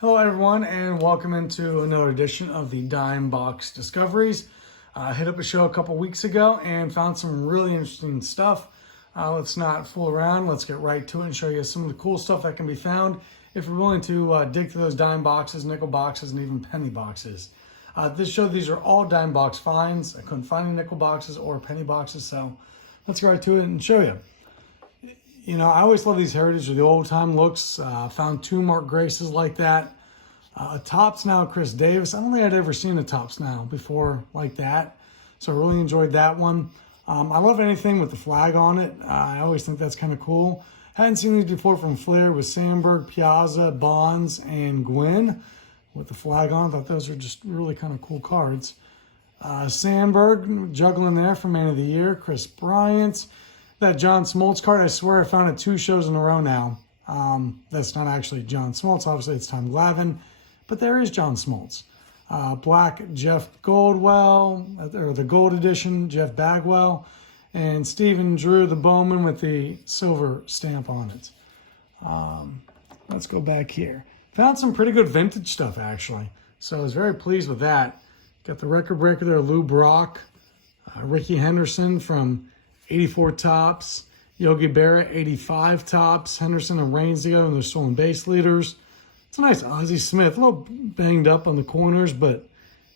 Hello everyone and welcome into another edition of the Dime Box Discoveries. I hit up a show a couple weeks ago and found some really interesting stuff. Let's not fool around, let's get right to it and show you some of the cool stuff that can be found if you're willing to dig through those dime boxes, nickel boxes, and even penny boxes. This show, these are all dime box finds. I couldn't find any nickel boxes or penny boxes, so let's get right to it and show you. You know, I always love these heritage or the old time looks. Found two Mark Graces like that. A Topps Now Chris Davis. I don't think I'd ever seen a Topps Now before like that. So I really enjoyed that one. I love anything with the flag on it. I always think that's kind of cool. Hadn't seen these before from Flair with Sandberg, Piazza, Bonds, and Gwynn with the flag on. I thought those are just really kind of cool cards. Sandberg juggling there for Man of the Year. Chris Bryant. That John Smoltz card, I swear I found it 2 shows in a row now. That's not actually John Smoltz. Obviously, it's Tom Glavine. But there is John Smoltz. Black Jeff Goldwell, or the gold edition, Jeff Bagwell. And Stephen Drew, the Bowman with the silver stamp on it. Let's go back here. Found some pretty good vintage stuff, actually. So I was very pleased with that. Got the record breaker there, Lou Brock. Ricky Henderson from 84 Topps, Yogi Berra 85 Topps, Henderson and Reigns together, and they're stolen base leaders. It's a nice Ozzie Smith, a little banged up on the corners, but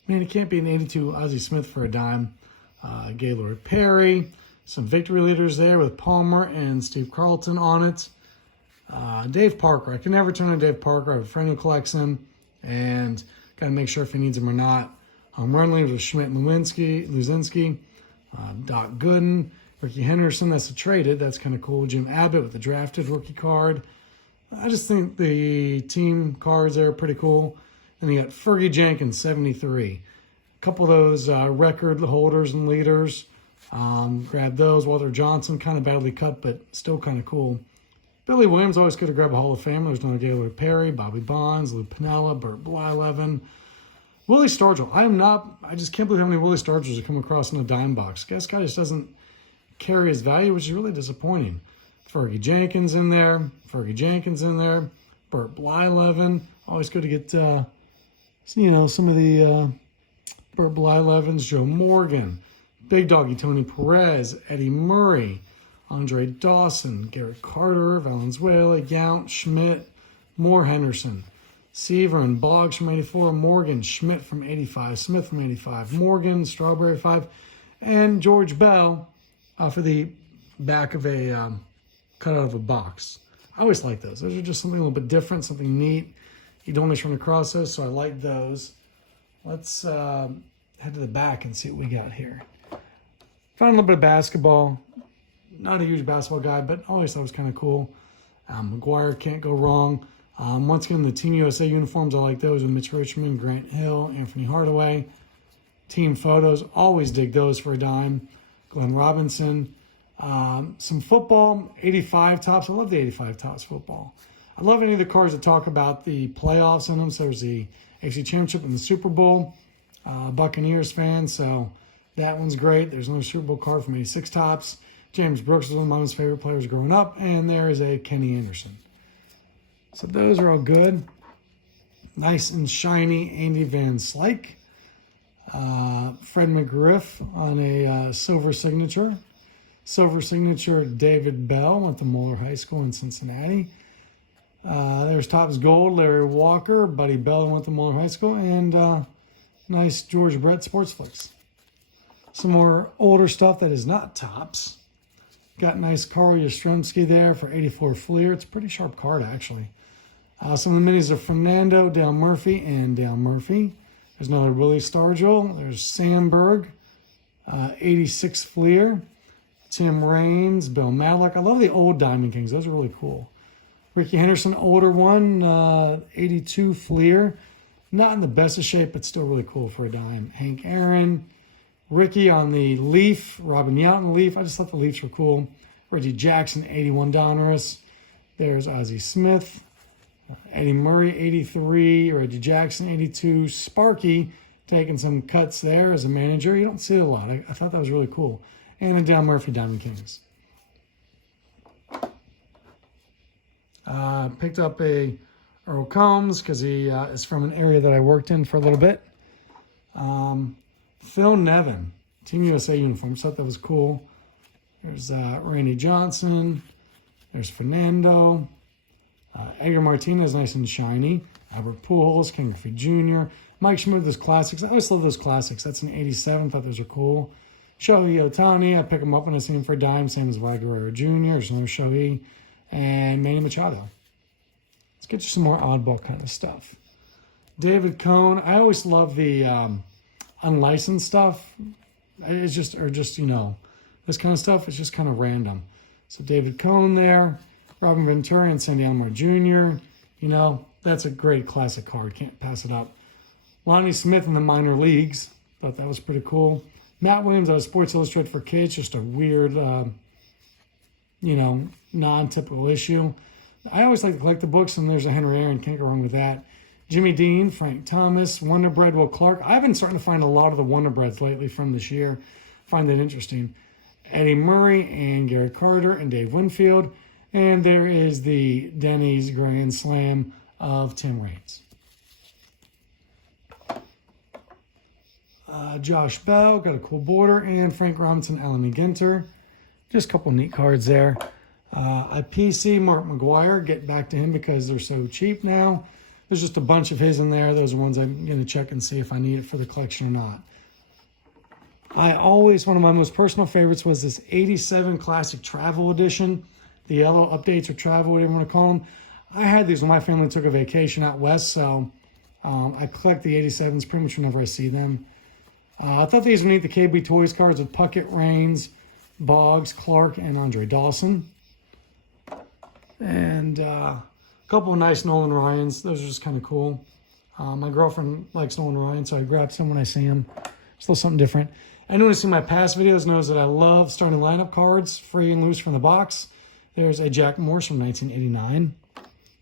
man, it can't be an 82 Ozzie Smith for a dime. Gaylord Perry, some victory leaders there with Palmer and Steve Carlton on it. Dave Parker, I can never turn on Dave Parker. I have a friend who collects him, and got to make sure if he needs him or not. Run leaders with Schmidt and Luzinski, Doc Gooden, Ricky Henderson, that's a traded. That's kind of cool. Jim Abbott with the drafted rookie card. I just think the team cards there are pretty cool. Then you got Fergie Jenkins, 73. A couple of those record holders and leaders. Grab those. Walter Johnson, kind of badly cut, but still kind of cool. Billy Williams, always good to grab a Hall of Famer. There's no Gaylord Perry, Bobby Bonds, Lou Piniella, Burt Blyleven. Willie Stargell. I just can't believe how many Willie Stargells have come across in a dime box. This guy just doesn't carry his value, which is really disappointing. Fergie Jenkins in there. Burt Blyleven. Always good to get, some of the Burt Blylevens. Joe Morgan. Big Doggy Tony Perez. Eddie Murray. Andre Dawson. Garrett Carter. Valenzuela. Yount. Schmidt. Moore Henderson. Seaver and Boggs from 84. Morgan. Schmidt from 85. Smith from 85. Morgan. Strawberry 5. And George Bell. For the back of a cut out of a box. I always like those. Those are just something a little bit different, something neat. You don't always run across those, so I like those. Let's head to the back and see what we got here. Found a little bit of basketball. Not a huge basketball guy, but always thought it was kind of cool. McGuire can't go wrong. Once again, the Team USA uniforms, I like those with Mitch Richmond, Grant Hill, Anthony Hardaway. Team photos, always dig those for a dime. Glenn Robinson. Some football, 85 Topps. I love the 85 Topps football. I love any of the cards that talk about the playoffs in them. So there's the AFC Championship and the Super Bowl. Buccaneers fan, so that one's great. There's another Super Bowl card from 86 Topps. James Brooks was one of my most favorite players growing up. And there is a Kenny Anderson. So those are all good. Nice and shiny Andy Van Slyke. Fred McGriff on a silver signature. Silver signature David Bell went to Moeller High School in Cincinnati. There's Topps Gold, Larry Walker, Buddy Bell went to Moeller High School, and nice George Brett Sportsflix. Some more older stuff that is not Topps. Got nice Carl Yastrzemski there for 84 Fleer. It's a pretty sharp card, actually. Some of the minis are Fernando, Dale Murphy, and Dale Murphy. There's another Willie Stargell. There's Sandberg, 86 Fleer. Tim Raines, Bill Madlock. I love the old Diamond Kings. Those are really cool. Ricky Henderson, older one, 82 Fleer. Not in the best of shape, but still really cool for a dime. Hank Aaron. Ricky on the Leaf. Robin Yount on the Leaf. I just thought the Leafs were cool. Reggie Jackson, 81 Donruss. There's Ozzie Smith. Eddie Murray, 83. Reggie Jackson, 82. Sparky taking some cuts there as a manager. You don't see it a lot. I thought that was really cool. And a Dale Murphy Diamond Kings. Picked up a Earl Combs, because he is from an area that I worked in for a little bit. Phil Nevin, Team USA uniform. So that was cool. There's Randy Johnson. There's Fernando. Edgar Martinez, nice and shiny. Albert Pujols, Ken Griffey Jr. Mike Schmidt, those classics. I always love those classics. That's an 87. Thought those are cool. Shohei Ohtani, I pick him up when I see him for a dime. Same as Vlad Guerrero Jr. There's another Shohei. And Manny Machado. Let's get you some more oddball kind of stuff. David Cohn. I always love the unlicensed stuff. It's just, you know, this kind of stuff is just kind of random. So David Cohn there. Robin Ventura and Sandy Alomar Jr. You know, that's a great classic card. Can't pass it up. Lonnie Smith in the minor leagues. Thought that was pretty cool. Matt Williams out of Sports Illustrated for Kids. Just a weird, you know, non-typical issue. I always like to collect the books, and there's a Henry Aaron. Can't go wrong with that. Jimmy Dean, Frank Thomas, Wonder Bread, Will Clark. I've been starting to find a lot of the Wonder Breads lately from this year. Find that interesting. Eddie Murray and Gary Carter and Dave Winfield. And there is the Denny's Grand Slam of Tim Raines. Josh Bell, got a cool border. And Frank Robinson, Alan Ginter. Just a couple neat cards there. A PC, Mark McGuire. Get back to him because they're so cheap now. There's just a bunch of his in there. Those are ones I'm going to check and see if I need it for the collection or not. One of my most personal favorites was this 87 Classic Travel Edition. The yellow updates or travel, whatever you want to call them. I had these when my family took a vacation out west, so I collect the 87s pretty much whenever I see them. I thought these were neat, the KB Toys cards with Puckett, Raines, Boggs, Clark, and Andre Dawson. And a couple of nice Nolan Ryans. Those are just kind of cool. My girlfriend likes Nolan Ryan, so I grab some when I see him. Still something different. Anyone who's seen my past videos knows that I love starting lineup cards, free and loose from the box. There's a Jack Morse from 1989.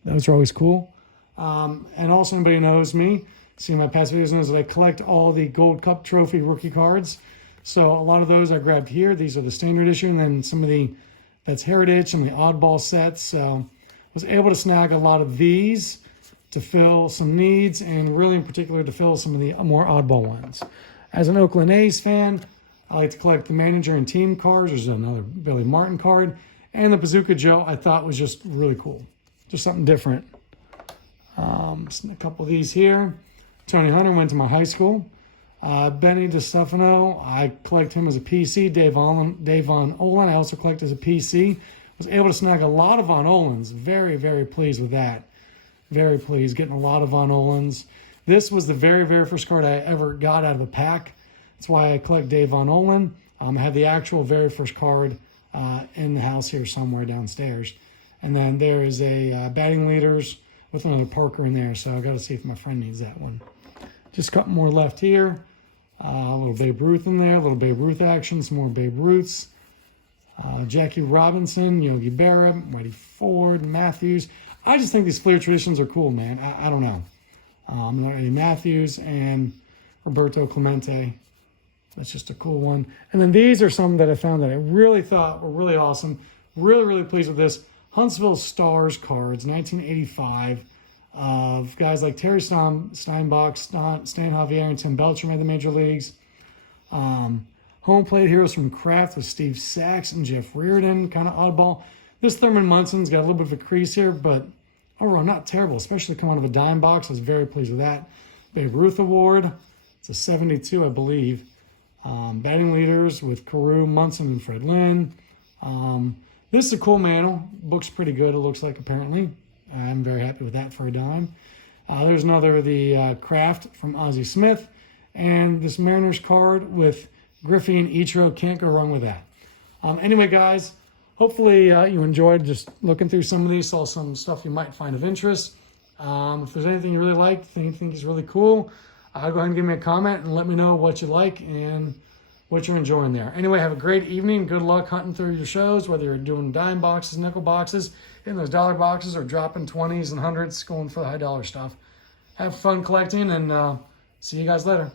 Those are always cool. And also, anybody who knows me, see my past videos, knows that I collect all the Gold Cup Trophy rookie cards. So a lot of those I grabbed here. These are the standard issue, and then some of that's Heritage, some of the oddball sets. So I was able to snag a lot of these to fill some needs, and really in particular to fill some of the more oddball ones. As an Oakland A's fan, I like to collect the manager and team cards. There's another Billy Martin card. And the Bazooka Joe I thought was just really cool. Just something different. A couple of these here. Tony Hunter went to my high school. Benny DeStefano, I collect him as a PC. Dave Von Olen, I also collect as a PC. Was able to snag a lot of Von Olens. Very, very pleased with that. Very pleased. Getting a lot of Von Olens. This was the very, very first card I ever got out of a pack. That's why I collect Dave Von Olen. I have the actual very first card in the house here somewhere downstairs. And then there is a batting leaders with another Parker in there. So I got to see if my friend needs that one. Just a couple more left here. A little Babe Ruth in there, a little Babe Ruth action, some more Babe Ruths. Jackie Robinson, Yogi Berra, Whitey Ford, Matthews. I just think these Fleer traditions are cool, man. I don't know. Eddie Matthews and Roberto Clemente. That's just a cool one. And then these are some that I found that I really thought were really awesome. Really, really pleased with this. Huntsville Stars cards, 1985, of guys like Terry Steinbach, Stan Javier, and Tim Belcher made the major leagues. Home plate heroes from Kraft with Steve Sachs and Jeff Reardon, kind of oddball. This Thurman Munson's got a little bit of a crease here, but overall not terrible, especially coming out of a dime box. I was very pleased with that. Babe Ruth Award. It's a 72, I believe. Batting leaders with Carew, Munson, and Fred Lynn. This is a cool mantle. Book's pretty good, it looks like, apparently. I'm very happy with that for a dime. There's another, the Kraft from Ozzie Smith. And this Mariners card with Griffey and Ichiro. Can't go wrong with that. Anyway, guys, hopefully you enjoyed just looking through some of these. Saw some stuff you might find of interest. If there's anything you really like, think is really cool, go ahead and give me a comment and let me know what you like and what you're enjoying there. Anyway, have a great evening. Good luck hunting through your shows, whether you're doing dime boxes, nickel boxes, hitting those dollar boxes, or dropping 20s and 100s, going for the high dollar stuff. Have fun collecting, and see you guys later.